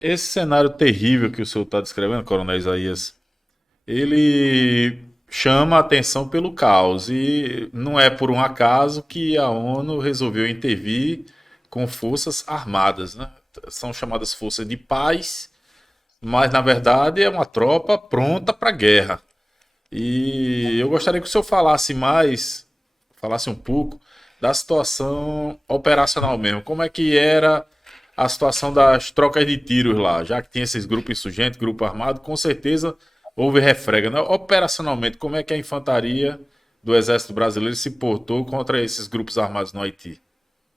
esse cenário terrível que o senhor está descrevendo, Coronel Isaías, ele chama a atenção pelo caos e não é por um acaso que a ONU resolveu intervir com forças armadas, né? São chamadas forças de paz, mas na verdade é uma tropa pronta para a guerra. E eu gostaria que o senhor falasse mais, falasse um pouco da situação operacional mesmo. Como é que era a situação das trocas de tiros lá? Já que tinha esses grupos insurgentes, grupo armado, com certeza houve refrega, né? Operacionalmente, como é que a infantaria do Exército Brasileiro se portou contra esses grupos armados no Haiti?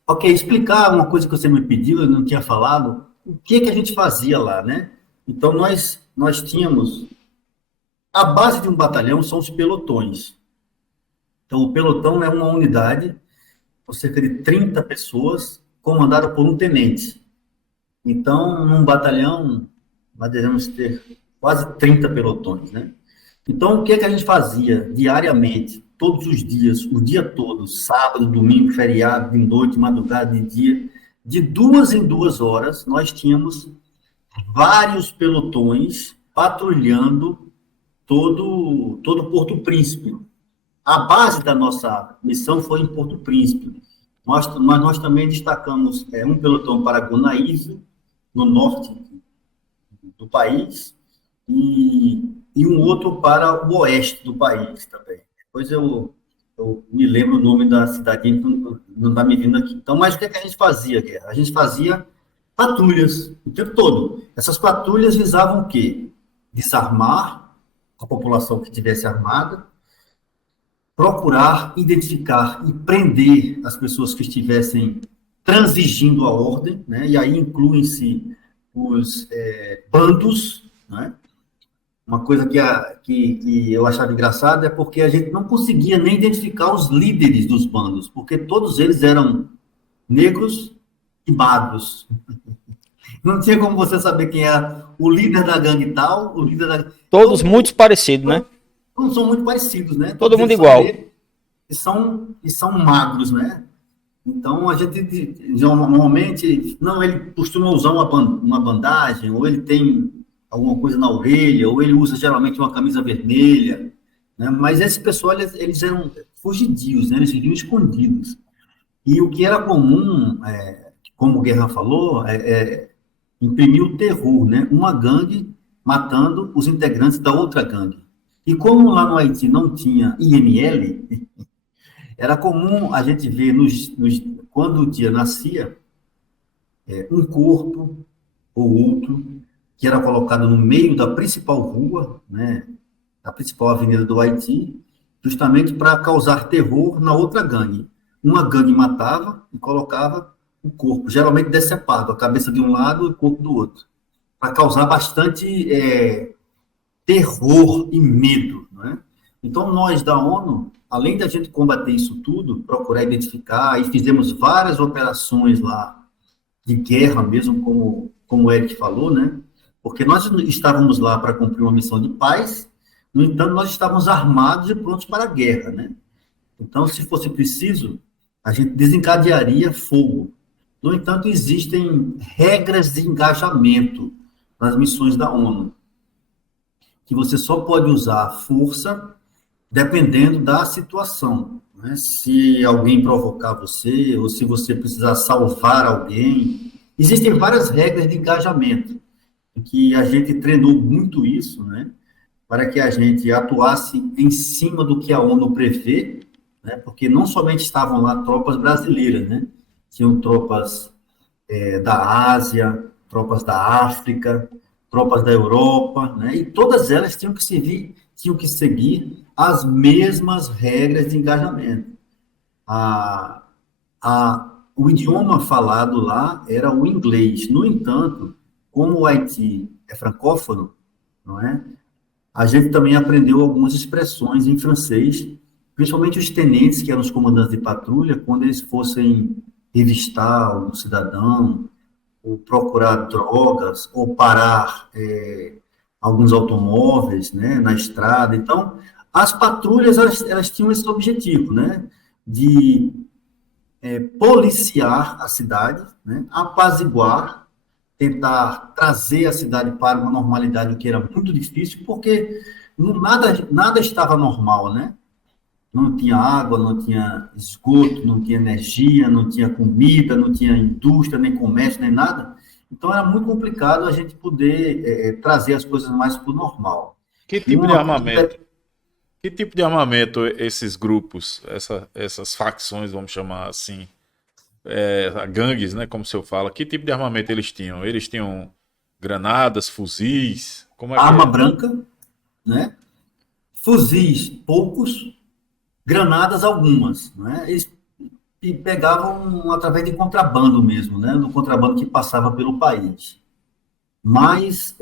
Ok, explicar uma coisa que você me pediu, eu não tinha falado, o que que a gente fazia lá, né? Então, nós tínhamos, a base de um batalhão são os pelotões. Então, o pelotão é uma unidade, com cerca de 30 pessoas, comandada por um tenente. Então, num batalhão, nós devemos ter quase 30 pelotões, né? Então, o que é que a gente fazia diariamente, todos os dias, o dia todo, sábado, domingo, feriado, de noite, madrugada, de dia, de 2 em 2 horas, nós tínhamos vários pelotões patrulhando todo Porto Príncipe. A base da nossa missão foi em Porto Príncipe. Nós também destacamos um pelotão para Gonaíves, no norte do país, e um outro para o oeste do país também. Depois eu me lembro o nome da cidadinha que não está me vindo aqui. Então, mas o que, é que a gente fazia, Guerra? A gente fazia patrulhas o tempo todo. Essas patrulhas visavam o quê? Desarmar a população que estivesse armada, procurar, identificar e prender as pessoas que estivessem transigindo a ordem, né? E aí incluem-se os bandos, né? Uma coisa que eu achava engraçada é porque a gente não conseguia nem identificar os líderes dos bandos, porque todos eles eram negros e magros. Não tinha como você saber quem era o líder da gangue tal, o líder da... Todos muito parecidos, né? Todos são muito parecidos, né? Todo Todos mundo eles são igual. negros e são magros, né? Então, a gente normalmente, não, ele costuma usar uma bandagem, ou ele tem alguma coisa na orelha, ou ele usa geralmente uma camisa vermelha, né? Mas esse pessoal, eles eram fugidios, né? Eles viviam escondidos. E o que era comum, como o Guerra falou, imprimir o terror, né? Uma gangue matando os integrantes da outra gangue. E como lá no Haiti não tinha IML, era comum a gente ver, quando o dia nascia, um corpo ou outro que era colocado no meio da principal rua, né, da principal avenida do Haiti, justamente para causar terror na outra gangue. Uma gangue matava e colocava o corpo, geralmente decepado, a cabeça de um lado e o corpo do outro, para causar bastante terror e medo, né? Então, nós da ONU, além da gente combater isso tudo, procurar identificar, e fizemos várias operações lá, de guerra mesmo, como o Eric falou, né? Porque nós estávamos lá para cumprir uma missão de paz, no entanto, nós estávamos armados e prontos para a guerra, né? Então, se fosse preciso, a gente desencadearia fogo. No entanto, existem regras de engajamento nas missões da ONU, que você só pode usar força dependendo da situação, né? Se alguém provocar você, ou se você precisar salvar alguém. Existem várias regras de engajamento, que a gente treinou muito isso, né? Para que a gente atuasse em cima do que a ONU prevê, né? Porque não somente estavam lá tropas brasileiras, né? Tinham tropas da Ásia, tropas da África, tropas da Europa, né? E todas elas tinham que seguir as mesmas regras de engajamento. A, o idioma falado lá era o inglês. No entanto, como o Haiti é francófono, não é? A gente também aprendeu algumas expressões em francês, principalmente os tenentes, que eram os comandantes de patrulha, quando eles fossem revistar o cidadão, ou procurar drogas, ou parar alguns automóveis, né, na estrada. Então, as patrulhas, elas tinham esse objetivo, né, de policiar a cidade, né, apaziguar, tentar trazer a cidade para uma normalidade, o que era muito difícil, porque nada estava normal, né? Não tinha água, não tinha esgoto, não tinha energia, não tinha comida, não tinha indústria, nem comércio, nem nada. Então era muito complicado a gente poder trazer as coisas mais para o normal. Que E tipo de uma coisa armamento? Que tipo de armamento esses grupos, essas facções, vamos chamar assim, gangues, né, como o senhor fala, que tipo de armamento eles tinham? Eles tinham granadas, fuzis? Como é que arma é? branca, né? Fuzis poucos, granadas algumas, né? Eles pegavam através de contrabando mesmo, né? No contrabando que passava pelo país. Mas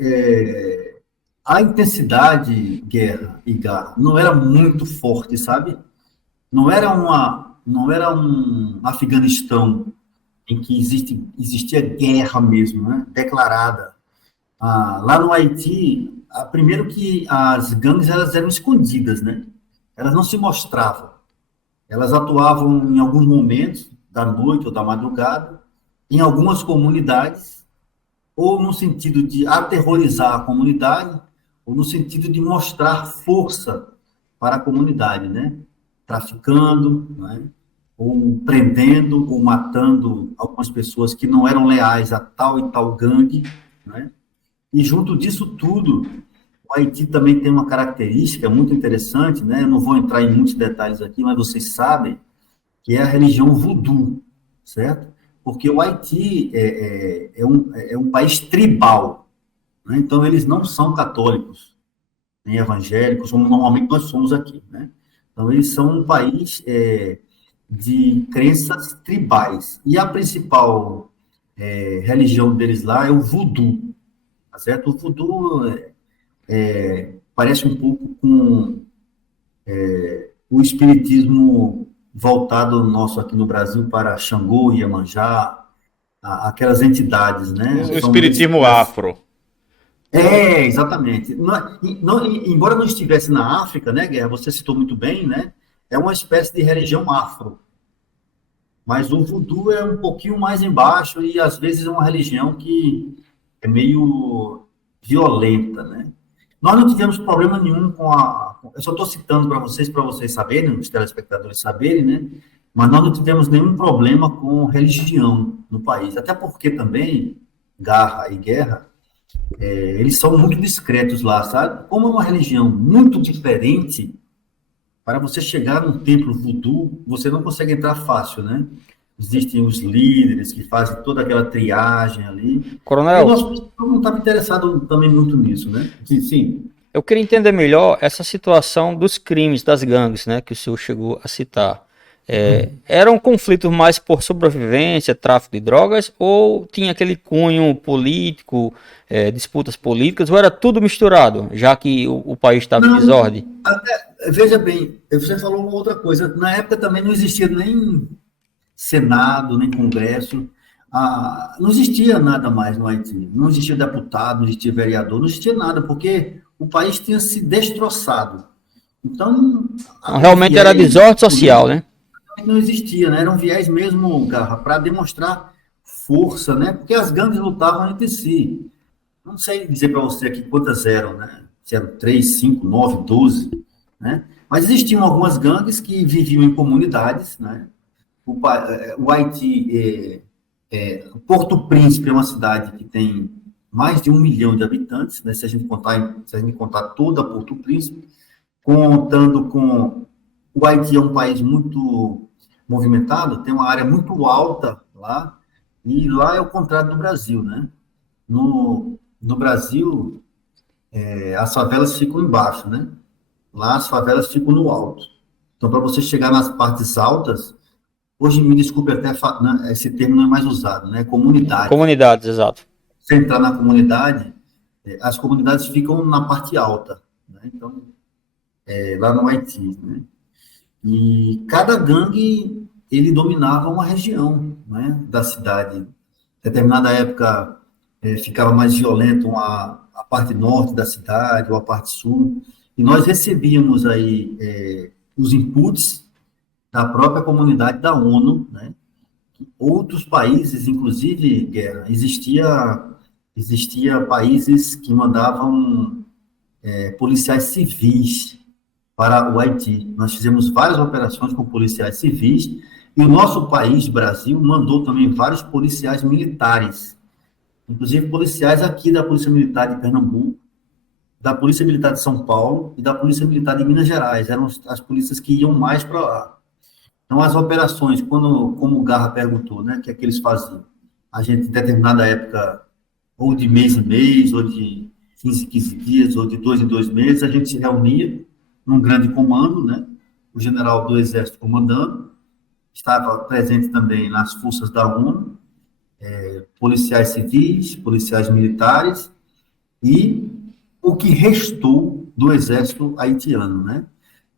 a intensidade guerra e garra não era muito forte, sabe? Não era um Afeganistão em que existia guerra mesmo, né? Declarada. Lá no Haiti, primeiro que as gangues elas eram escondidas, né? Elas não se mostravam. Elas atuavam em alguns momentos da noite ou da madrugada, em algumas comunidades, ou no sentido de aterrorizar a comunidade, ou no sentido de mostrar força para a comunidade, né? Traficando, né? Ou prendendo ou matando algumas pessoas que não eram leais a tal e tal gangue, né? E junto disso tudo, o Haiti também tem uma característica muito interessante, né? Eu não vou entrar em muitos detalhes aqui, mas vocês sabem que é a religião voodoo, certo? Porque o Haiti é um país tribal, né? Então eles não são católicos, nem evangélicos, como normalmente nós somos aqui, né? Então eles são um país de crenças tribais. E a principal religião deles lá é o voodoo, tá certo? O voodoo parece um pouco com o espiritismo voltado nosso aqui no Brasil para Xangô, Iemanjá, aquelas entidades, né? O São espiritismo descritas. afro. Exatamente. Embora não estivesse na África, né, Guerra? Você citou muito bem, né? É uma espécie de religião afro. Mas o voodoo é um pouquinho mais embaixo e às vezes é uma religião que é meio violenta, né? Nós não tivemos problema nenhum com eu só estou citando para vocês saberem, os telespectadores saberem, né? Mas nós não tivemos nenhum problema com religião no país. Até porque também, garra e guerra, eles são muito discretos lá, sabe? Como é uma religião muito diferente, para você chegar num templo voodoo, você não consegue entrar fácil, né? Existem os líderes que fazem toda aquela triagem ali. E o Coronel, nosso pessoal não estava interessado também muito nisso, né? Sim, sim. eu queria entender melhor essa situação dos crimes das gangues, né, que o senhor chegou a citar. Eram conflitos mais por sobrevivência, tráfico de drogas, ou tinha aquele cunho político, disputas políticas, ou era tudo misturado, já que o país estava em Não, desordem? veja bem, você falou uma outra coisa. Na época também não existia nem Senado, nem Congresso. Não existia nada mais no Haiti. Não existia deputado, não existia vereador, não existia nada, porque o país tinha se destroçado. Então, Então, o realmente era viés desordem social, político né? não existia, né? Era um viés mesmo, Garra, para demonstrar força, né? Porque as gangues lutavam entre si. Não sei dizer para você aqui quantas eram, né? Se eram 3, 5, 9, 12, né? Mas existiam algumas gangues que viviam em comunidades, né? O Haiti, Porto Príncipe é uma cidade que tem mais de 1 milhão de habitantes, né? Se a gente contar toda Porto Príncipe, contando com o Haiti é um país muito movimentado, tem uma área muito alta lá, e lá é o contrário do Brasil, né? No Brasil, as favelas ficam embaixo, né? Lá as favelas ficam no alto. Então, para você chegar nas partes altas, hoje, me desculpe até, né, esse termo não é mais usado, né? Comunidade. Comunidades, exato. Você entrar na comunidade, as comunidades ficam na parte alta, né? Então, lá no Haiti, né? E cada gangue, ele dominava uma região, né, da cidade. Em determinada época, ficava mais violento a parte norte da cidade ou a parte sul. E nós recebíamos aí os inputs da própria comunidade da ONU, né? Outros países, inclusive, Guerra, existia existia países que mandavam policiais civis para o Haiti. Nós fizemos várias operações com policiais civis e o nosso país, Brasil, mandou também vários policiais militares, inclusive policiais aqui da Polícia Militar de Pernambuco, da Polícia Militar de São Paulo e da Polícia Militar de Minas Gerais. Eram as polícias que iam mais para lá. Então, as operações, como o Garra perguntou, né, o que é que eles faziam? A gente, em determinada época, ou de mês em mês, ou de 15 em 15 dias, ou de 2 em 2 meses, a gente se reunia num grande comando, né, o general do Exército comandando, estava presente também nas forças da ONU, policiais civis, policiais militares, e o que restou do Exército haitiano, né?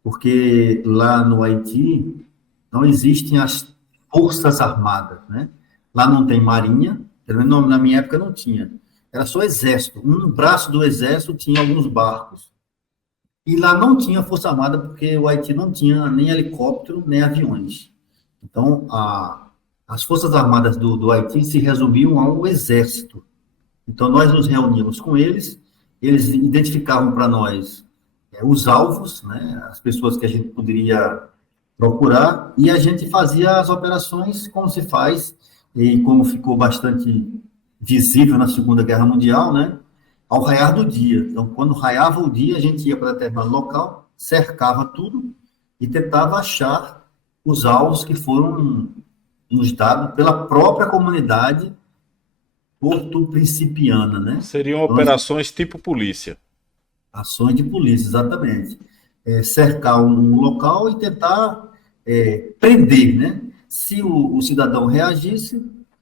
Porque lá no Haiti não existem as forças armadas, né? Lá não tem marinha, pelo menos na minha época não tinha. Era só exército. Um braço do exército tinha alguns barcos. E lá não tinha força armada porque o Haiti não tinha nem helicóptero, nem aviões. Então, as forças armadas do Haiti se resumiam ao exército. Então, nós nos reuníamos com eles, eles identificavam para nós os alvos, né, as pessoas que a gente poderia procurar, e a gente fazia as operações como se faz, e como ficou bastante visível na Segunda Guerra Mundial, né, ao raiar do dia. Então, quando raiava o dia, a gente ia para determinado local, cercava tudo e tentava achar os alvos que foram nos dados pela própria comunidade porto-principiana, né? Seriam Então, operações tipo polícia. ações de polícia, exatamente. Cercar um local e tentar prender, né? Se o cidadão reagisse,